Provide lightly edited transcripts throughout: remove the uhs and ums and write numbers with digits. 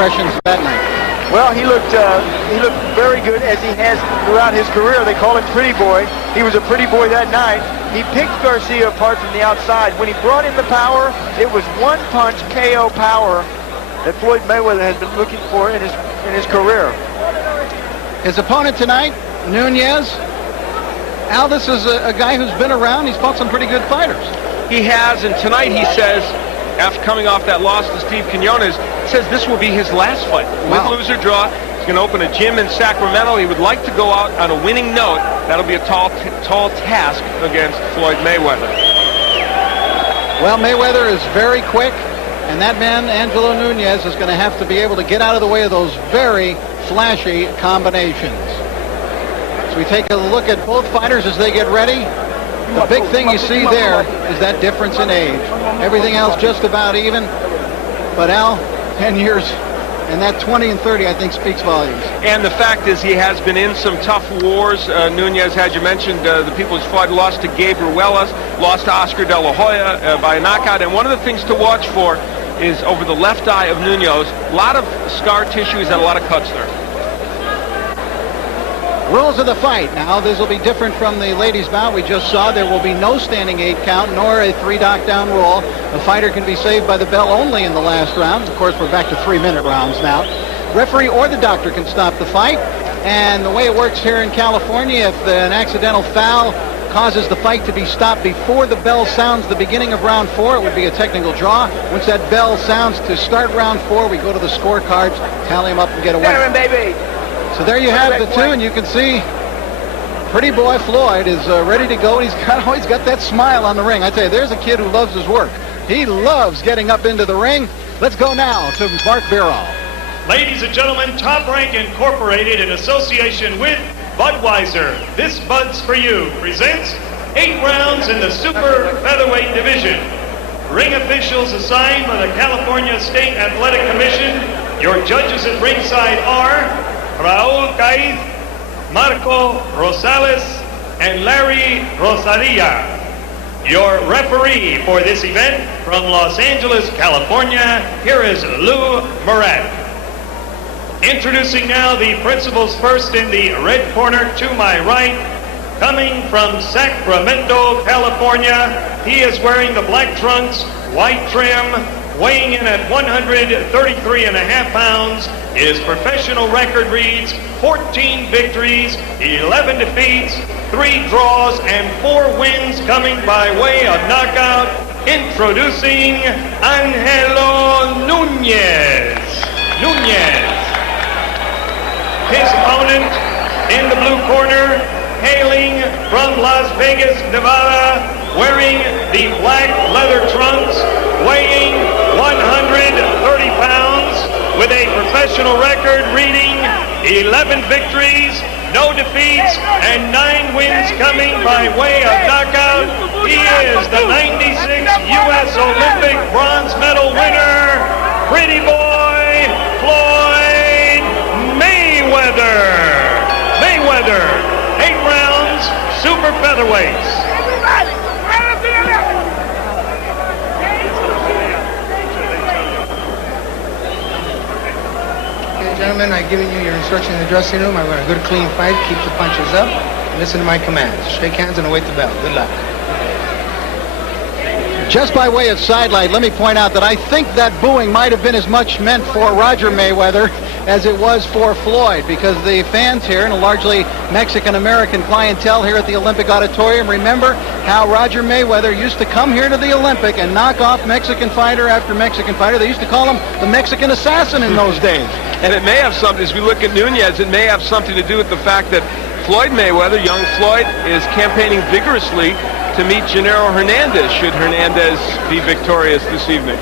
impressions that night? Well, he looked very good, as he has throughout his career. They call him Pretty Boy. He was a pretty boy that night. He picked Garcia apart from the outside. When he brought in the power, it was one-punch KO power that Floyd Mayweather has been looking for in his career. His opponent tonight, Nunez. Al, this is a guy who's been around. He's fought some pretty good fighters. He has, and tonight he says, after coming off that loss to Steve Quinones, says this will be his last fight. Wow. Win, lose, or draw. He's going to open a gym in Sacramento. He would like to go out on a winning note. That'll be a tall task against Floyd Mayweather. Well, Mayweather is very quick, and that man, Angelo Nunez, is going to have to be able to get out of the way of those very flashy combinations. So we take a look at both fighters as they get ready. The big thing you see there is that difference in age. Everything else just about even. But Al, 10 years, and that 20 and 30, I think, speaks volumes. And the fact is he has been in some tough wars. Nunez, as you mentioned, the people he's fought, lost to Gabe Ruelas, lost to Oscar De La Hoya by a knockout. And one of the things to watch for is over the left eye of Nunez. A lot of scar tissue. He's had a lot of cuts there. Rules of the fight. Now, this will be different from the ladies' bout we just saw. There will be no standing 8 count, nor a 3 knockdown rule. The fighter can be saved by the bell only in the last round. Of course, we're back to 3-minute rounds now. Referee or the doctor can stop the fight. And the way it works here in California, if an accidental foul causes the fight to be stopped before the bell sounds the beginning of round 4, it would be a technical draw. Once that bell sounds to start round 4, we go to the scorecards, tally them up, and get a winner. Baby. So there you have the two, and you can see Pretty Boy Floyd is ready to go. He's always got that smile on the ring. I tell you, there's a kid who loves his work. He loves getting up into the ring. Let's go now to Mark Birol. Ladies and gentlemen, Top Rank Incorporated, in association with Budweiser, This Bud's For You, presents 8 rounds in the Super Featherweight division. Ring officials assigned by the California State Athletic Commission. Your judges at ringside are Raul Caiz, Marco Rosales, and Larry Rosaria. Your referee for this event from Los Angeles, California, here is Lou Murat. Introducing now the principals first in the red corner to my right. Coming from Sacramento, California, he is wearing the black trunks, white trim, weighing in at 133.5 pounds. His professional record reads 14 victories, 11 defeats, 3 draws, and 4 wins coming by way of knockout. Introducing Angelo Nunez. His opponent in the blue corner, hailing from Las Vegas, Nevada, wearing the black leather trunks, weighing 130 pounds, with a professional record reading 11 victories, no defeats, and 9 wins coming by way of knockout. He is the 96 U.S. Olympic bronze medal winner, Pretty Boy Floyd Mayweather. 8 rounds, super featherweights. Gentlemen, I've given you your instruction in the dressing room. I want a good, clean fight. Keep the punches up. And listen to my commands. Shake hands and await the bell. Good luck. Just by way of sidelight, let me point out that I think that booing might have been as much meant for Roger Mayweather as it was for Floyd, because the fans here, and a largely Mexican-American clientele here at the Olympic Auditorium, remember how Roger Mayweather used to come here to the Olympic and knock off Mexican fighter after Mexican fighter. They used to call him the Mexican assassin in those days. And it may have something, as we look at Nunez, it may have something to do with the fact that Floyd Mayweather, young Floyd, is campaigning vigorously to meet Gennaro Hernandez, should Hernandez be victorious this evening.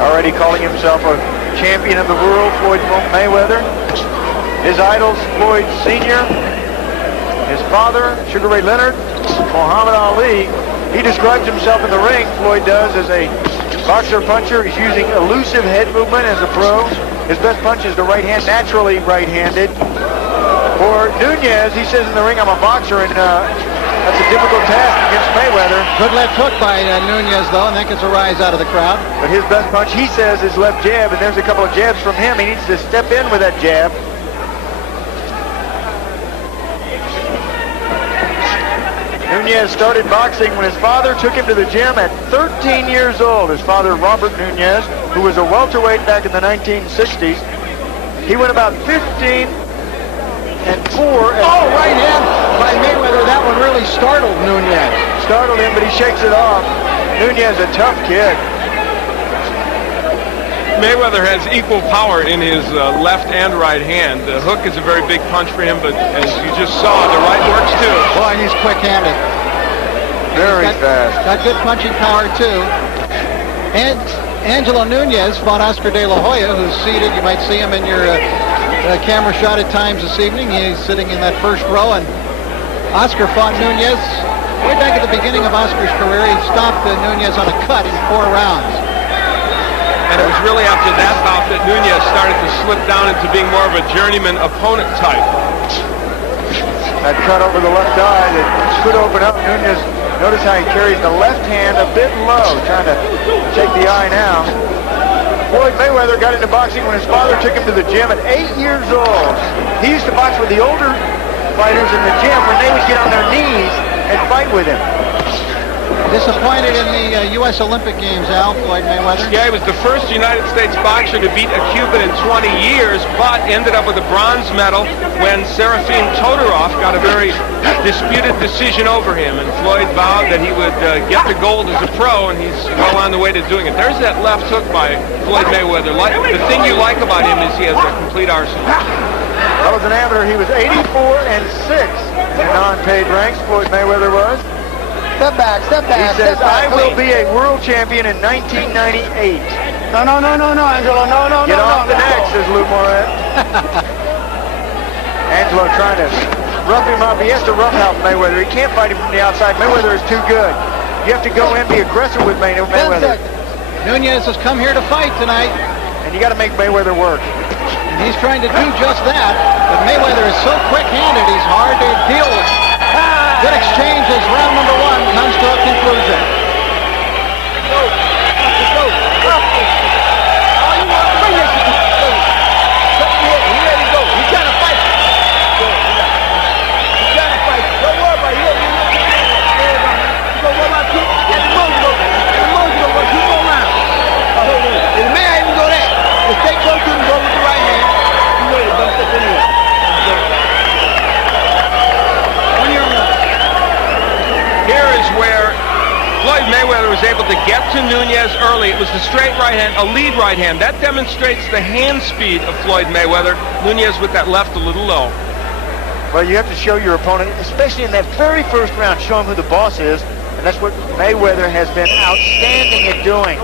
Already calling himself a champion of the world, Floyd Mayweather. His idols, Floyd Sr., his father, Sugar Ray Leonard, Muhammad Ali. He describes himself in the ring, Floyd does, as a boxer-puncher. He's using elusive head movement as a pro. His best punch is the right hand, naturally right-handed. For Nunez, he says in the ring, I'm a boxer, and That's a difficult task against Mayweather. Good left hook by Nunez, though, and that gets a rise out of the crowd. But his best punch, he says, is left jab, and there's a couple of jabs from him. He needs to step in with that jab. Nunez started boxing when his father took him to the gym at 13 years old. His father, Robert Nunez, who was a welterweight back in the 1960s. He went about 15 and 4. Oh, right hand by Mayweather. That one really startled Nunez. Startled him, but he shakes it off. Nunez, a tough kid. Mayweather has equal power in his left and right hand. The hook is a very big punch for him, but as you just saw, the right works too. Boy, he's quick-handed. Very fast. Got good punching power, too. And Angelo Nunez fought Oscar De La Hoya, who's seated. You might see him in your camera shot at times this evening. He's sitting in that first row, and Oscar fought Nunez way back at the beginning of Oscar's career. He stopped Nunez on a cut in 4 rounds. And it was really after that bout that Nunez started to slip down into being more of a journeyman opponent type. That cut over the left eye that could open up. Nunez, notice how he carries the left hand a bit low, trying to take the eye now. Floyd Mayweather got into boxing when his father took him to the gym at 8 years old. He used to box with the older fighters in the gym when they would get on their knees and fight with him. Disappointed in the U.S. Olympic Games, Al, Floyd Mayweather. Yeah, he was the first United States boxer to beat a Cuban in 20 years, but ended up with a bronze medal when Serafin Todorov got a very disputed decision over him. And Floyd vowed that he would get the gold as a pro, and he's well on the way to doing it. There's that left hook by Floyd Mayweather. The thing you like about him is he has a complete arsenal. Well, as an amateur, he was 84 and 6 in non-paid ranks. Floyd Mayweather was. Step back, step back. He says, step back, I will be a world champion in 1998. No, Angelo, no. Get off the neck, says Lou Moret. Angelo trying to rough him up. He has to roughhouse Mayweather. He can't fight him from the outside. Mayweather is too good. You have to go in and be aggressive with Mayweather. Nunez has come here to fight tonight. And you got to make Mayweather work. And he's trying to do just that. But Mayweather is so quick-handed, he's hard to deal with. Good exchange as round number 1 comes to a conclusion. Floyd Mayweather was able to get to Nunez early. It was the straight right hand, a lead right hand. That demonstrates the hand speed of Floyd Mayweather. Nunez with that left a little low. Well, you have to show your opponent, especially in that very first round, show him who the boss is. And that's what Mayweather has been outstanding at doing.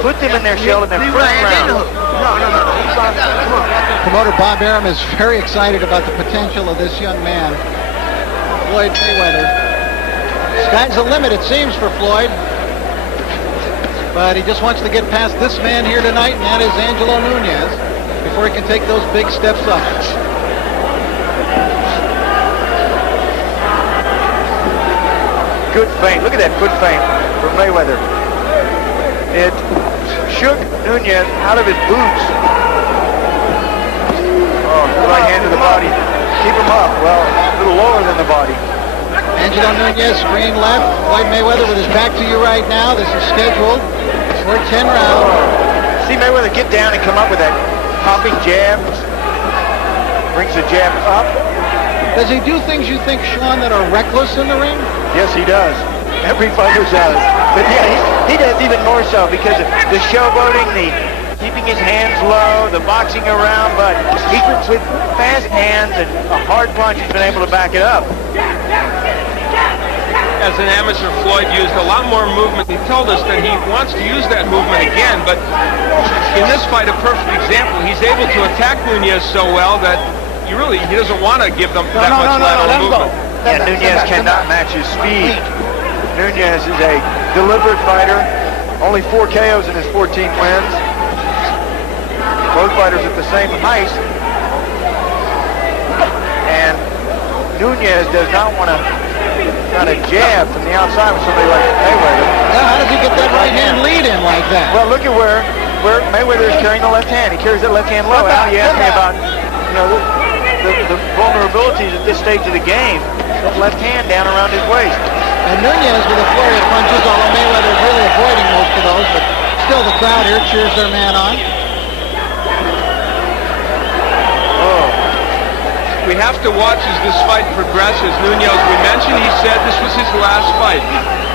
Put them in their shell in their first round. Promoter Bob Arum is very excited about the potential of this young man, Floyd Mayweather. Sky's the limit, it seems, for Floyd. But he just wants to get past this man here tonight, and that is Angelo Nunez, before he can take those big steps up. Good feint. Look at that foot feint from Mayweather. It shook Nunez out of his boots. Oh, right hand to the body. Keep him up. Well, a little lower than the body. Angelo Nunez, screen left. Floyd Mayweather with his back to you right now. This is scheduled for 10 rounds. See Mayweather get down and come up with that popping jab. Brings the jab up. Does he do things you think, Sean, that are reckless in the ring? Yes, he does. Every fighter does. But yeah, he does even more so because of the showboating, the keeping his hands low, the boxing around, but he with fast hands and a hard punch, he's been able to back it up. As an amateur, Floyd used a lot more movement. He told us that he wants to use that movement again, but in this fight, a perfect example. He's able to attack Nunez so well that he doesn't want to give them that much lateral movement. Yeah, Nunez cannot match his speed. Nunez is a deliberate fighter. Only 4 KOs in his 14 wins. Both fighters at the same height. And Nunez does not want to kind of jab from the outside with somebody like Mayweather. Yeah, how does he get that right hand lead in like that? Well, look at where Mayweather is carrying the left hand. He carries that left hand low. Now you ask me about, the vulnerabilities at this stage of the game. That left hand down around his waist. And Nunez with a flurry of punches, although Mayweather is really avoiding most of those, but still the crowd here cheers their man on. We have to watch as this fight progresses. Nunez, we mentioned, he said this was his last fight.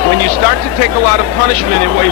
When you start to take a lot of punishment in what